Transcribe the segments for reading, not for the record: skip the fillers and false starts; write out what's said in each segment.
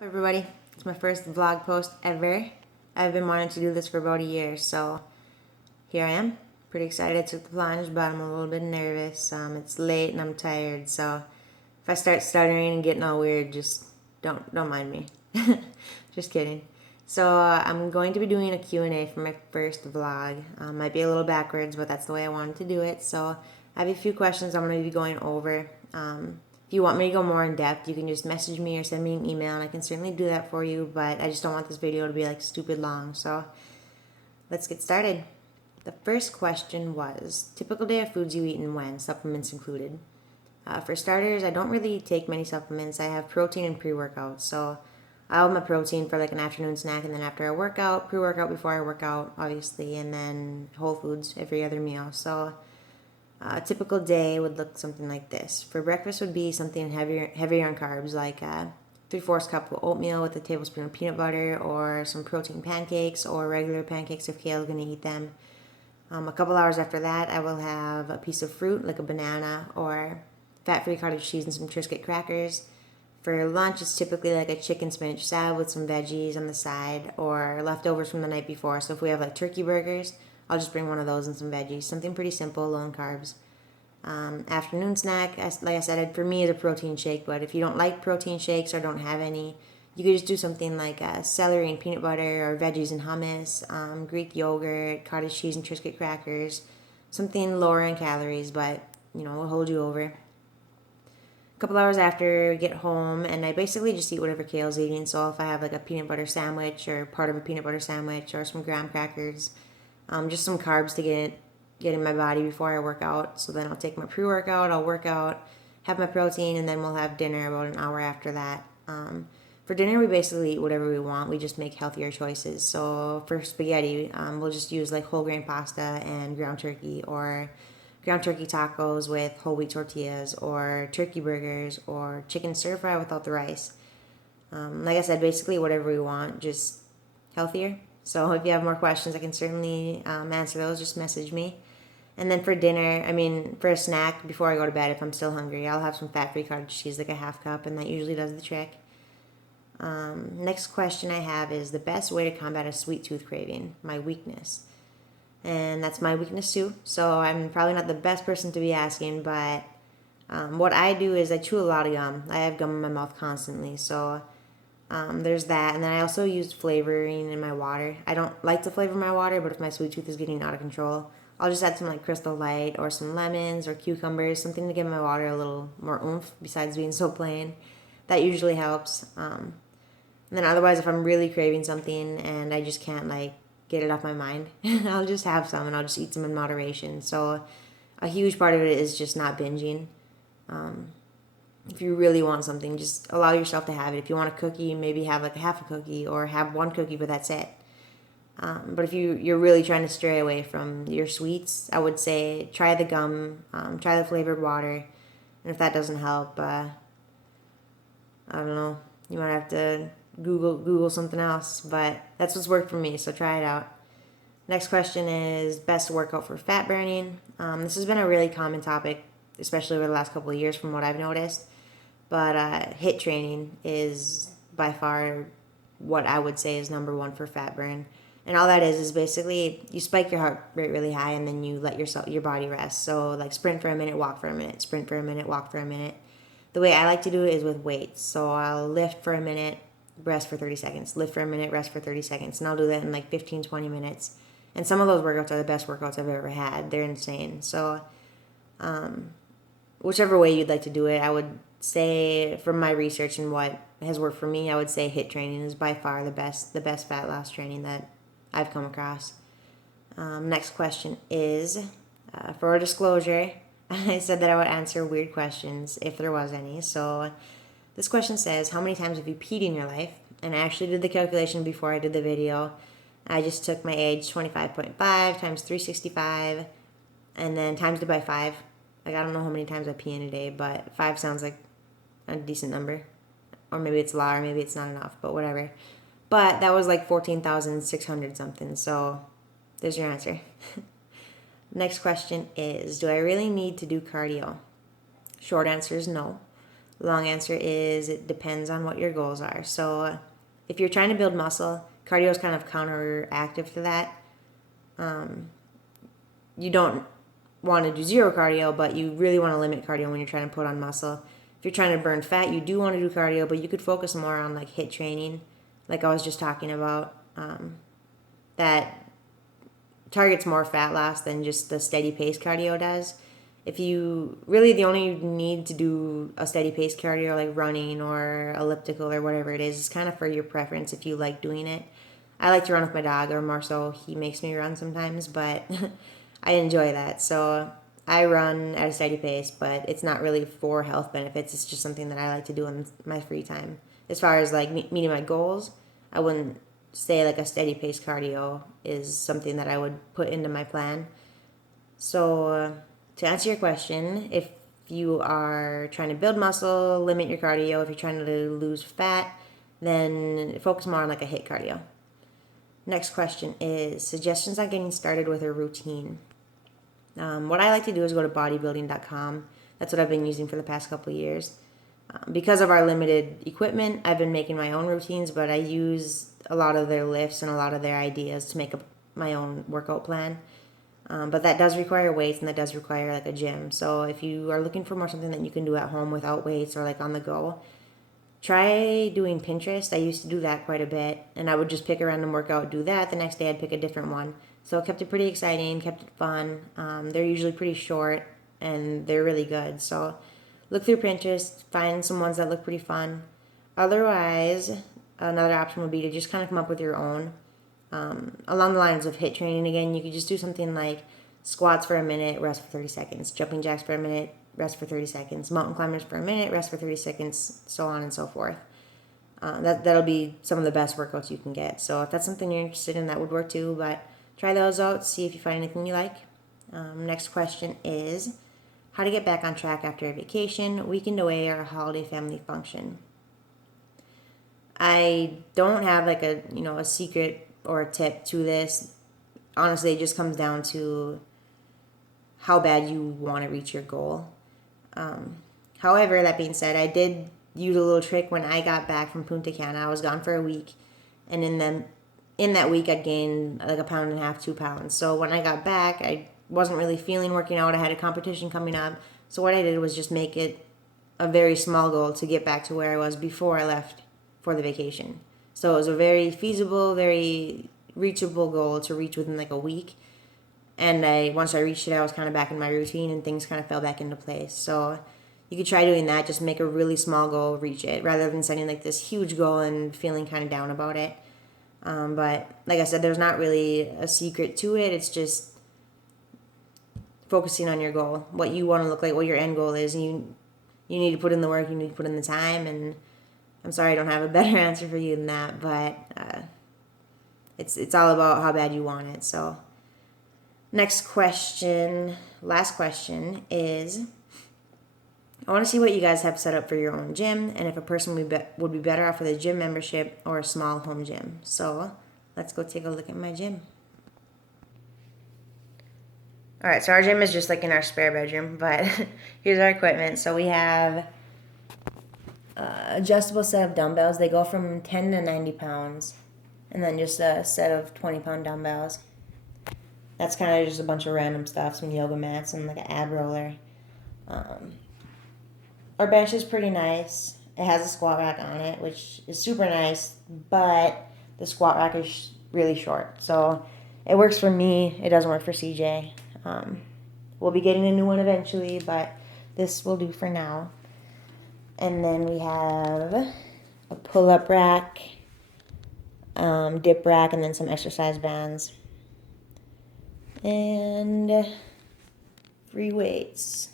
Hi everybody, it's my first vlog post ever. I've been wanting to do this for about a year, so here I am. Pretty excited I took the plunge, but I'm a little bit nervous. It's late and I'm tired, so if I start stuttering and getting all weird, just don't mind me. Just kidding. So I'm going to be doing a Q&A for my first vlog. Might be a little backwards, but that's the way I wanted to do it. So I have a few questions I'm going to be going over. If you want me to go more in depth, you can just message me or send me an email, and I can certainly do that for you, but I just don't want this video to be like stupid long. So let's get started. The first question was, typical day of foods you eat and when, supplements included. For starters, I don't really take many supplements. I have protein and pre-workout, so I'll have my protein for like an afternoon snack, and then after I work out, pre-workout before I work out, obviously, and then whole foods every other meal. So a typical day would look something like this. For breakfast would be something heavier on carbs, like 3/4 cup of oatmeal with a tablespoon of peanut butter, or some protein pancakes, or regular pancakes if Kale's going to eat them. A couple hours after that, I will have a piece of fruit, like a banana, or fat-free cottage cheese and some Triscuit crackers. For lunch, it's typically like a chicken spinach salad with some veggies on the side, or leftovers from the night before. So if we have like turkey burgers, I'll just bring one of those and some veggies. Something pretty simple, low in carbs. Afternoon snack, like I said, for me is a protein shake, but if you don't like protein shakes or don't have any, you could just do something like celery and peanut butter, or veggies and hummus, Greek yogurt, cottage cheese and Triscuit crackers. Something lower in calories, but will hold you over. A couple hours after I get home, and I basically just eat whatever Kale's eating. So if I have like a peanut butter sandwich or part of a peanut butter sandwich or some graham crackers, just some carbs to get in my body before I work out. So then I'll take my pre-workout, I'll work out, have my protein, and then we'll have dinner about an hour after that. For dinner, we basically eat whatever we want. We just make healthier choices. So for spaghetti, we'll just use like whole grain pasta and ground turkey, or ground turkey tacos with whole wheat tortillas, or turkey burgers, or chicken stir fry without the rice. Like I said, basically whatever we want, just healthier. So if you have more questions, I can certainly answer those. Just message me. And then for dinner, for a snack before I go to bed, if I'm still hungry, I'll have some fat-free cottage cheese, like a half cup, and that usually does the trick. Next question I have is the best way to combat a sweet tooth craving, my weakness. And that's my weakness too. So I'm probably not the best person to be asking, but what I do is I chew a lot of gum. I have gum in my mouth constantly, so there's that. And then I also use flavoring in my water. I don't like to flavor my water, but if my sweet tooth is getting out of control, I'll just add some like Crystal Light or some lemons or cucumbers, something to give my water a little more oomph besides being so plain. That usually helps. And then otherwise, if I'm really craving something and I just can't like get it off my mind, I'll just have some and I'll just eat some in moderation. So a huge part of it is just not binging. If you really want something, just allow yourself to have it. If you want a cookie, maybe have like a half a cookie, or have one cookie, but that's it. But if you're really trying to stray away from your sweets, I would say try the gum, try the flavored water. And if that doesn't help, I don't know, you might have to Google something else. But that's what's worked for me, so try it out. Next question is best workout for fat burning. This has been a really common topic, especially over the last couple of years from what I've noticed. But HIIT training is by far what I would say is number one for fat burn. And all that is basically you spike your heart rate really high, and then you let your body rest. So like sprint for a minute, walk for a minute, sprint for a minute, walk for a minute. The way I like to do it is with weights. So I'll lift for a minute, rest for 30 seconds, lift for a minute, rest for 30 seconds. And I'll do that in like 15, 20 minutes. And some of those workouts are the best workouts I've ever had. They're insane. So whichever way you'd like to do it, I would say from my research and what has worked for me, I would say HIIT training is by far the best fat loss training that I've come across. Next question is, for a disclosure, I said that I would answer weird questions if there was any. So this question says, how many times have you peed in your life? And I actually did the calculation before I did the video. I just took my age, 25.5 times 365, and then times it by 5. Like, I don't know how many times I pee in a day, but 5 sounds like a decent number. Or maybe it's low, or maybe it's not enough, but whatever. But that was like 14,600 something, so there's your answer. Next question is, do I really need to do cardio? Short answer is no. The long answer is it depends on what your goals are. So if you're trying to build muscle, cardio is kind of counteractive to that. You don't want to do zero cardio, but you really want to limit cardio when you're trying to put on muscle. If you're trying to burn fat, you do want to do cardio, but you could focus more on like HIIT training, like I was just talking about. That targets more fat loss than just the steady pace cardio does. If you really, the only need to do a steady pace cardio like running or elliptical or whatever it is kind of for your preference if you like doing it. I like to run with my dog, or more so he makes me run sometimes, but I enjoy that. So I run at a steady pace, but it's not really for health benefits. It's just something that I like to do in my free time. As far as like meeting my goals, I wouldn't say like a steady pace cardio is something that I would put into my plan. So to answer your question, if you are trying to build muscle, limit your cardio. If you're trying to lose fat, then focus more on like a HIIT cardio. Next question is suggestions on getting started with a routine. What I like to do is go to bodybuilding.com. That's what I've been using for the past couple of years. Because of our limited equipment, I've been making my own routines, but I use a lot of their lifts and a lot of their ideas to make up my own workout plan. But that does require weights, and that does require like a gym. So if you are looking for more something that you can do at home without weights or like on the go, try doing Pinterest. I used to do that quite a bit, and I would just pick a random workout, do that. The next day I'd pick a different one. So it kept it pretty exciting, kept it fun. They're usually pretty short, and they're really good. So look through Pinterest, find some ones that look pretty fun. Otherwise, another option would be to just kind of come up with your own. Along the lines of HIIT training again, you could just do something like squats for a minute, rest for 30 seconds, jumping jacks for a minute, rest for 30 seconds, mountain climbers for a minute, rest for 30 seconds, so on and so forth. That'll be some of the best workouts you can get. So if that's something you're interested in, that would work too, but try those out, see if you find anything you like. Next question is how to get back on track after a vacation, weekend away, or a holiday family function. I don't have like a secret or a tip to this. Honestly, it just comes down to how bad you want to reach your goal. However, that being said, I did use a little trick when I got back from Punta Cana. I was gone for a week, and in that week I'd gained like 1.5 pounds, 2 pounds. So when I got back, I wasn't really feeling working out. I had a competition coming up. So what I did was just make it a very small goal to get back to where I was before I left for the vacation. So it was a very feasible, very reachable goal to reach within like a week. And once I reached it, I was kind of back in my routine and things kind of fell back into place. So you could try doing that. Just make a really small goal, reach it, rather than setting like this huge goal and feeling kind of down about it. But like I said, there's not really a secret to it. It's just focusing on your goal, what you want to look like, what your end goal is. You need to put in the work, you need to put in the time, and I'm sorry I don't have a better answer for you than that, but it's all about how bad you want it. So next question, last question is, I want to see what you guys have set up for your own gym, and if a person would be better off with a gym membership or a small home gym. So let's go take a look at my gym. All right, so our gym is just like in our spare bedroom, but here's our equipment. So we have adjustable set of dumbbells. They go from 10 to 90 pounds, and then just a set of 20-pound dumbbells. That's kind of just a bunch of random stuff, some yoga mats and like an ab roller. Our bench is pretty nice. It has a squat rack on it, which is super nice, but the squat rack is really short. So it works for me. It doesn't work for CJ. We'll be getting a new one eventually, but this will do for now. And then we have a pull-up rack, dip rack, and then some exercise bands. And free weights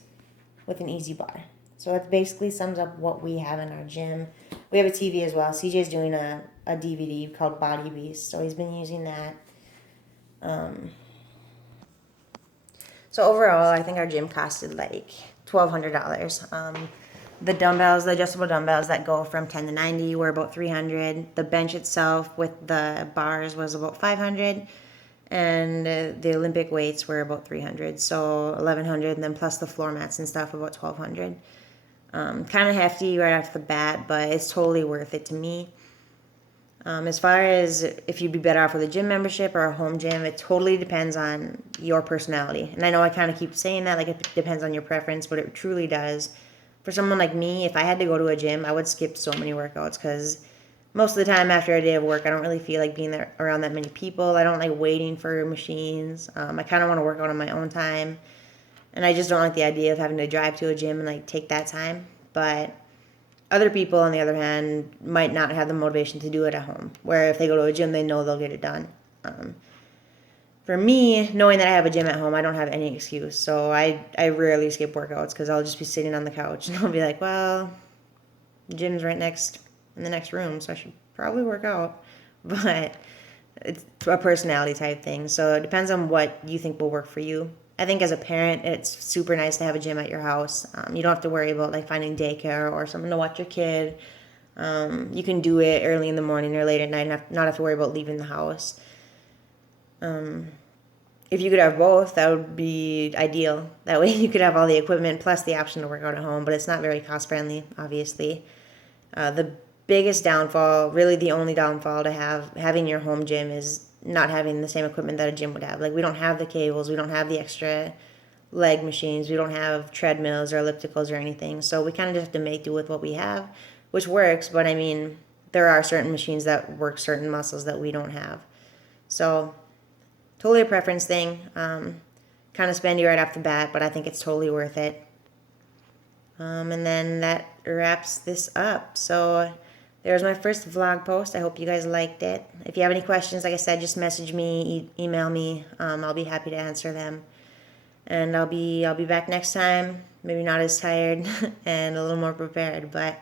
with an easy bar. So that basically sums up what we have in our gym. We have a TV as well. CJ's doing a DVD called Body Beast, so he's been using that. So overall, I think our gym costed like $1,200. The dumbbells, the adjustable dumbbells that go from 10 to 90 were about $300. The bench itself with the bars was about $500. And the Olympic weights were about $300. So $1,100, and then plus the floor mats and stuff, about $1,200. Kind of hefty right off the bat, but it's totally worth it to me. As far as if you'd be better off with a gym membership or a home gym, it totally depends on your personality. And I know I kind of keep saying that, like it depends on your preference, but it truly does. For someone like me, if I had to go to a gym, I would skip so many workouts because most of the time after a day of work, I don't really feel like being there around that many people. I don't like waiting for machines. I kind of want to work out on my own time. And I just don't like the idea of having to drive to a gym and like take that time. But other people, on the other hand, might not have the motivation to do it at home. Where if they go to a gym, they know they'll get it done. For me, knowing that I have a gym at home, I don't have any excuse. So I rarely skip workouts because I'll just be sitting on the couch and I'll be like, well, the gym's right next in the next room, so I should probably work out. But it's a personality type thing. So it depends on what you think will work for you. I think as a parent, it's super nice to have a gym at your house. You don't have to worry about like finding daycare or someone to watch your kid. You can do it early in the morning or late at night and not have to worry about leaving the house. If you could have both, that would be ideal. That way you could have all the equipment plus the option to work out at home, but it's not very cost friendly, obviously. The biggest downfall, really the only downfall to having your home gym is not having the same equipment that a gym would have. Like we don't have the cables, we don't have the extra leg machines, we don't have treadmills or ellipticals or anything. So we kind of just have to make do with what we have, which works, but I mean, there are certain machines that work certain muscles that we don't have. So totally a preference thing. Kind of spendy right off the bat, but I think it's totally worth it. And then that wraps this up. So there's my first vlog post. I hope you guys liked it. If you have any questions, like I said, just message me, email me. I'll be happy to answer them. And I'll be back next time. Maybe not as tired and a little more prepared. But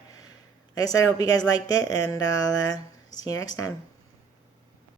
like I said, I hope you guys liked it, and I'll see you next time.